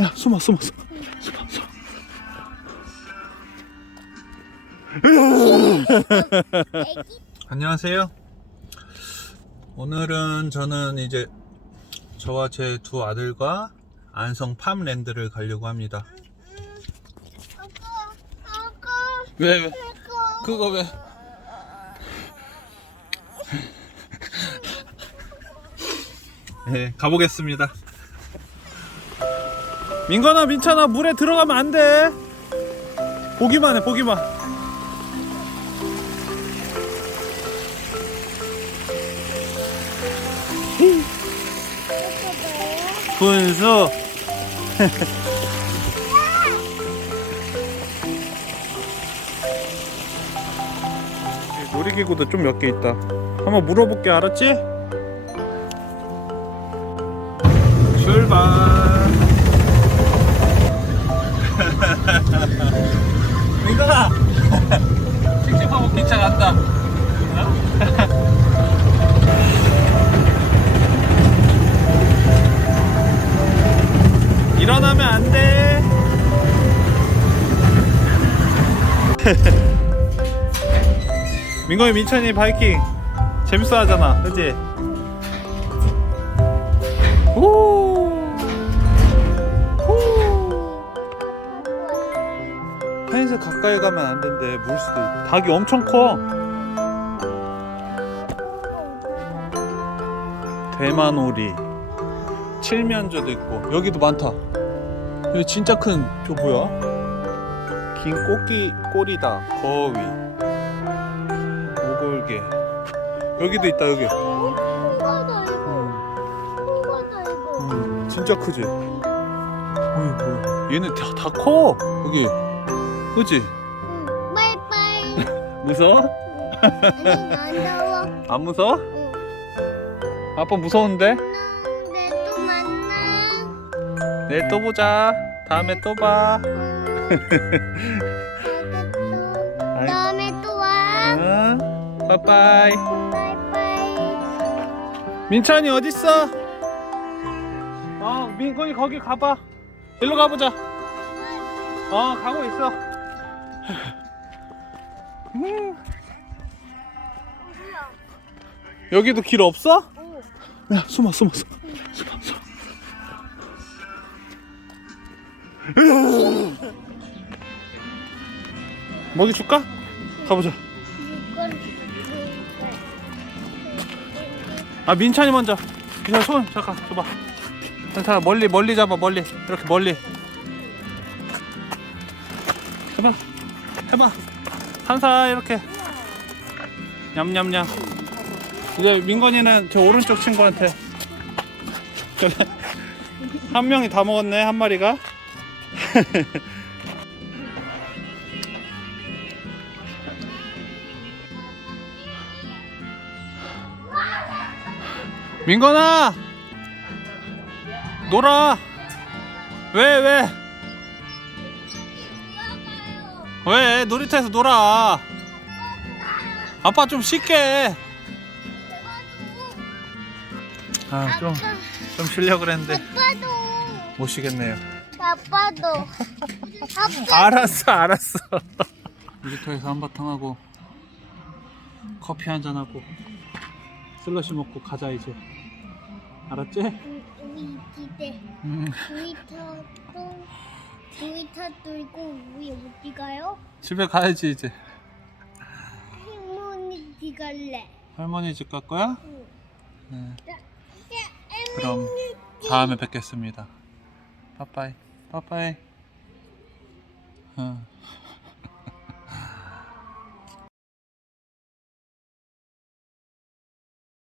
야 숨어 숨어 숨어 숨어 숨어 안녕하세요 오늘은 저는 이제 저와 제 두 아들과 안성 팜랜드를 가려고 합니다 왜 왜? 그거 왜? 네, 가보겠습니다. 민건아, 민찬아, 물에 들어가면 안 돼. 보기만 해, 보기만. 분수. 놀이기구도 좀 몇 개 있다. 한번 물어볼게, 알았지? 출발. 민건아, 씩씩하고 기차 간다. 일어나면 안 돼. 민건이 민찬이 바이킹 재밌어 하잖아 그치? 오. 오. 펜스 가까이 가면 안 된대. 물 수도 있다 닭이 엄청 커. 대만 오리. 칠면조도 있고. 여기도 많다. 여기 진짜 큰 저 뭐야? 긴 꽃기 꼬리다. 거위. 오골개 여기도 있다 여기. 이거다 이거 이거다 이거 음, 진짜 크지? 어이 뭐야 얘네 다, 다 커! 여기 그지? 응 빠이빠이. 무서워? 아니 안 더워 안 무서워? 응. 아빠 무서운데? 내또 만나. 내일 또 보자. 다음에 또 봐. 응. 알겠어 다음에 또 와. 응. 빠빠이. 빠이빠이. 민찬이 어딨어? 어 민건이 거기 가봐. 일로 가보자. 어 가고 있어 음. 여기도 길 없어? 오야 숨어 숨어 숨어. 숨어 숨어. 먹이 줄까? 가보자. 아 민찬이 먼저. 민찬 손 잠깐 줘봐. 자 멀리 멀리 잡아 멀리. 이렇게 멀리. 해봐 해봐. 한사 이렇게. 냠냠냠. 이제 민건이는 저 오른쪽 친구한테. 한 명이 다 먹었네 한 마리가. 민건아! 놀아! 왜 왜? 왜? 놀이터에서 놀아. 아빠 좀 쉽게. 아 좀 좀 쉬려고 그랬는데 아빠도. 못 쉬겠네요. 아빠도. 아빠 알았어 알았어. 놀이터에서 한바탕 하고 커피 한잔 하고 슬러시 먹고 가자 이제. 알았지? 우리 집에 음, 놀이터도 놀이터도 있고 우리 어디 가요? 집에 가야지 이제 할머니 집 갈래. 할머니 집 갈 거야? 응. 네. 야, 그럼 다음에 뵙겠습니다. 빠빠이. 빠빠이. 어.